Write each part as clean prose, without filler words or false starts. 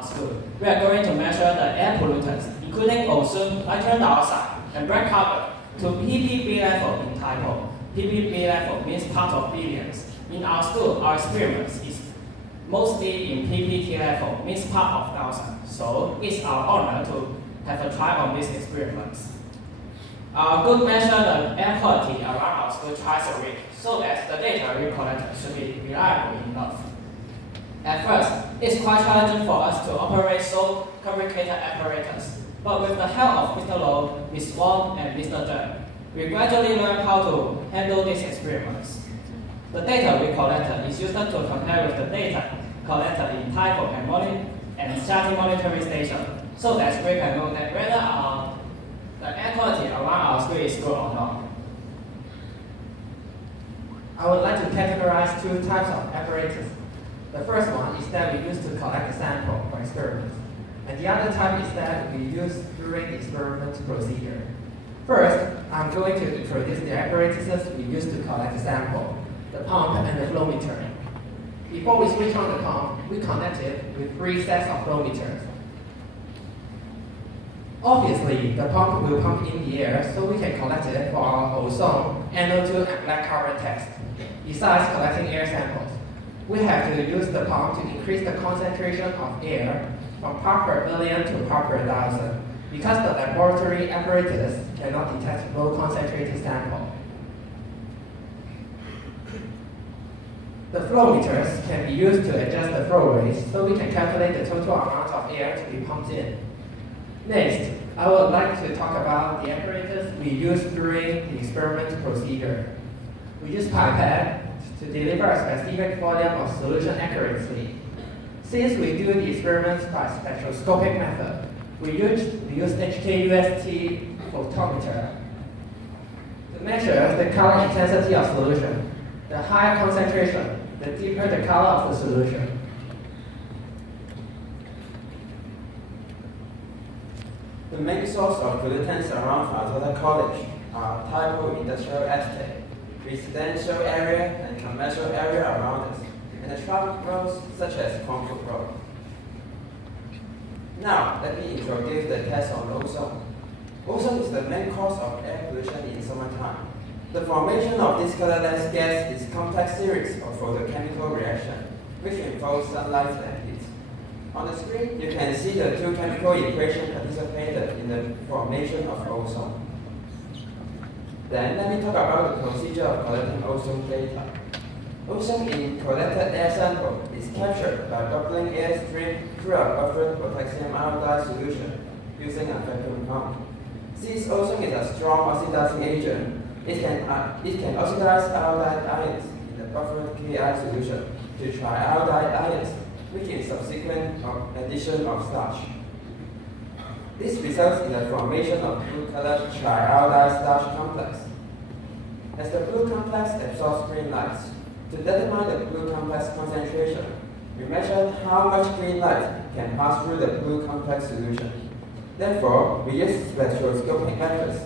School. We are going to measure the air pollutants, including ozone, nitrogen dioxide, and black carbon, to ppb level in type O. ppb level means part of billions. In our school, our experiments is mostly in ppt level, means part of thousand. So it's our honor to have a try on these experiments. Our group measure the air quality around our school twice a week, so that the data we collected should be reliable enough. At first, it's quite challenging for us to operate so complicated apparatus, but with the help of Mr. Low, Ms. Wong, and Mr. Zheng, we gradually learned how to handle these experiments. The data we collected is used to compare with the data collected in typo and static monitoring station, so that we can know that whether the air quality around our school is good or not. I would like to categorize two types of apparatus. The first one is that we use to collect a sample for experiments, and the other type is that we use during the experiment procedure. First, I'm going to introduce the apparatuses we use to collect the sample, the pump and the flow meter. Before we switch on the pump, we connect it with 3 sets of flow meters. Obviously, the pump will pump in the air so we can collect it for our ozone, NO2 and black carbon test. Besides collecting air samples, we have to use the pump to increase the concentration of air from part per million to part per thousand, because the laboratory apparatus cannot detect low concentrated sample. The flow meters can be used to adjust the flow rates so we can calculate the total amount of air to be pumped in. Next, I would like to talk about the apparatus we use during the experiment procedure. We use pipette to deliver a specific volume of solution accurately. Since we do the experiments by spectroscopic method, we use HKUST photometer to measure the color intensity of solution. The higher concentration, the deeper the color of the solution. The main source of pollutants around Alberta College are typo industrial estate, residential area and commercial area around us, and the traffic roads such as Concord Road. Now, let me introduce the test on ozone. Ozone is the main cause of air pollution in summertime. The formation of this colorless gas is a complex series of photochemical reactions, which involves sunlight and heat. On the screen, you can see the 2 chemical equations participated in the formation of ozone. Then, let me talk about the procedure of collecting ozone data. Ozone in collected air sample is captured by bubbling air stream through a buffered potassium iodide solution using a vacuum pump. Since ozone is a strong oxidizing agent, it can oxidize iodide ions in the buffered Ki solution to triiodide ions, which is subsequent addition of starch. This results in the formation of blue-colored triiodide starch complex. As the blue complex absorbs green light, to determine the blue complex concentration, we measure how much green light can pass through the blue complex solution. Therefore, we use spectroscopic methods.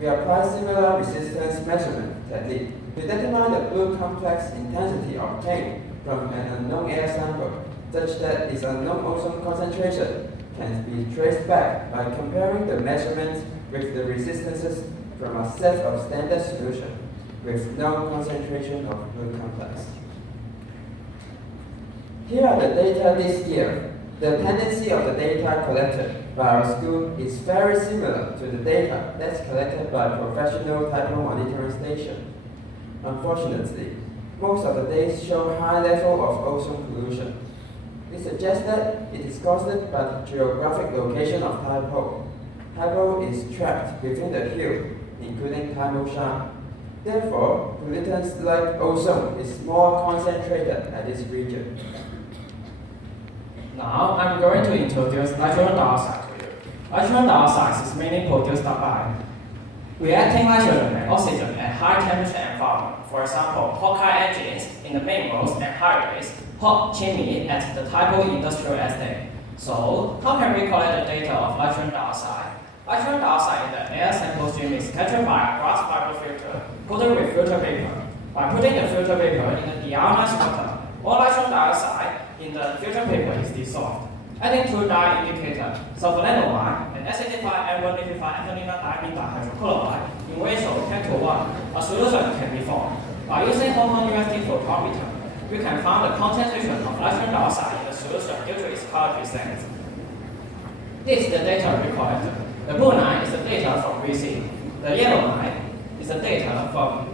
We apply similar resistance measurement technique to determine the blue complex intensity obtained from an unknown air sample, such that its unknown ozone concentration can be traced back by comparing the measurements with the resistances from a set of standard solutions with known concentration of blue complex. Here are the data this year. The tendency of the data collected by our school is very similar to the data that's collected by professional typo monitoring station. Unfortunately, most of the days show high level of ozone pollution. It suggests that it is caused by the geographic location of typo. Typo is trapped within the hill, including Typo Shan. Therefore, pollutants like ozone is more concentrated at this region. Now, I'm going to introduce nitrogen dioxide to you. Nitrogen dioxide is mainly produced by reacting nitrogen and oxygen at high temperature environment. For example, hot car engines in the main roads and highways, hot chimney at the typo industrial estate. So, how can we collect the data of nitrogen dioxide? Nitrogen dioxide in the air sample stream is captured by a glass fiber filter coated with filter paper. By putting the filter paper in the deionized water, all nitrogen dioxide in the filter paper is dissolved. Adding two dye indicator, sulfonamide, and acidified N1-lipified ethylene dimethylhydrochloride in ratio 10:1, a solution can be formed. By using HKUST photometer, we can find the concentration of nitrogen dioxide in the solution due to its color percent. This is the data required. The blue line is the data from VC. The yellow line is the data from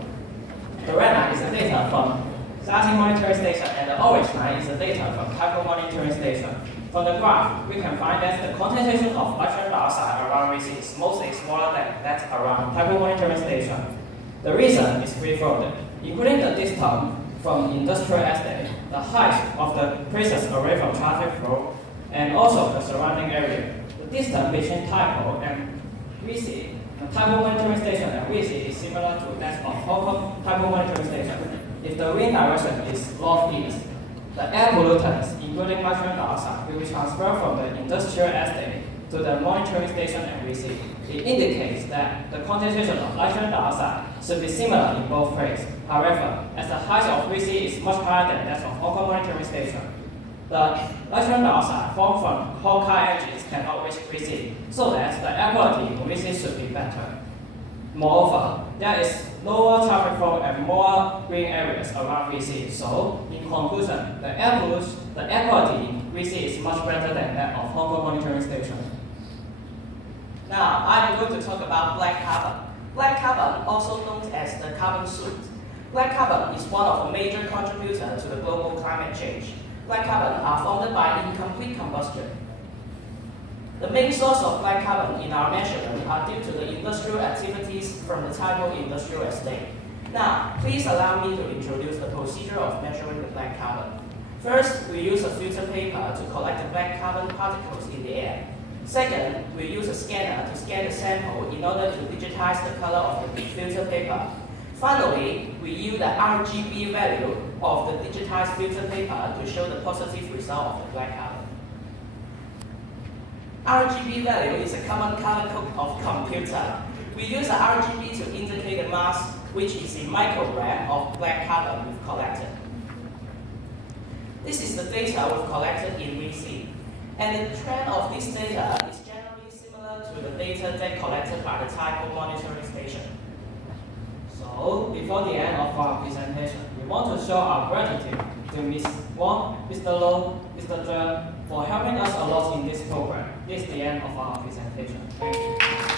the red line is the data from starting monitoring station, and the orange line is the data from typo monitoring station. From the graph, we can find that the concentration of nitrogen dioxide around VC is mostly smaller than that around typo monitoring station. The reason is threefold, including the distance from industrial estate, the height of the places away from traffic flow, and also the surrounding area. The distance between typo and VC, the typo monitoring station and VC is similar to that of Hong Kong typo monitoring station. If the wind direction is northeast, the air pollutants, including nitrogen dioxide, will be transferred from the industrial estate to the monitoring station and VC. It indicates that the concentration of nitrogen dioxide should be similar in both places. However, as the height of VC is much higher than that of Hong Kong monitoring station, the nitrogen dioxide formed from Hawkeye engines cannot reach VC, so that the air quality in VC should be better. Moreover, there is lower traffic flow and more green areas around VC. So, in conclusion, the air quality in VC is much better than that of Hong Kong monitoring station. Now, I'm going to talk about black carbon. Black carbon, also known as the carbon soot. Black carbon is one of the major contributors to the global climate change. Black carbon are formed by incomplete combustion. The main source of black carbon in our measurement are due to the industrial activities from the typo industrial estate. Now, please allow me to introduce the procedure of measuring the black carbon. First, we use a filter paper to collect the black carbon particles in the air. Second, we use a scanner to scan the sample in order to digitize the color of the filter paper. Finally, we use the RGB value of the digitized filter paper to show the positive result of the black carbon. RGB value is a common color code of computer. We use the RGB to indicate the mass, which is in microgram of black carbon we've collected. This is the data we've collected in VC, and the trend of this data is generally similar to the data that collected by the typo monitoring station. So, before the end of our presentation, we want to show our gratitude to Ms. Wang, Mr. Low, Mr. Zheng for helping us a lot in this program. This is the end of our presentation. Thank you.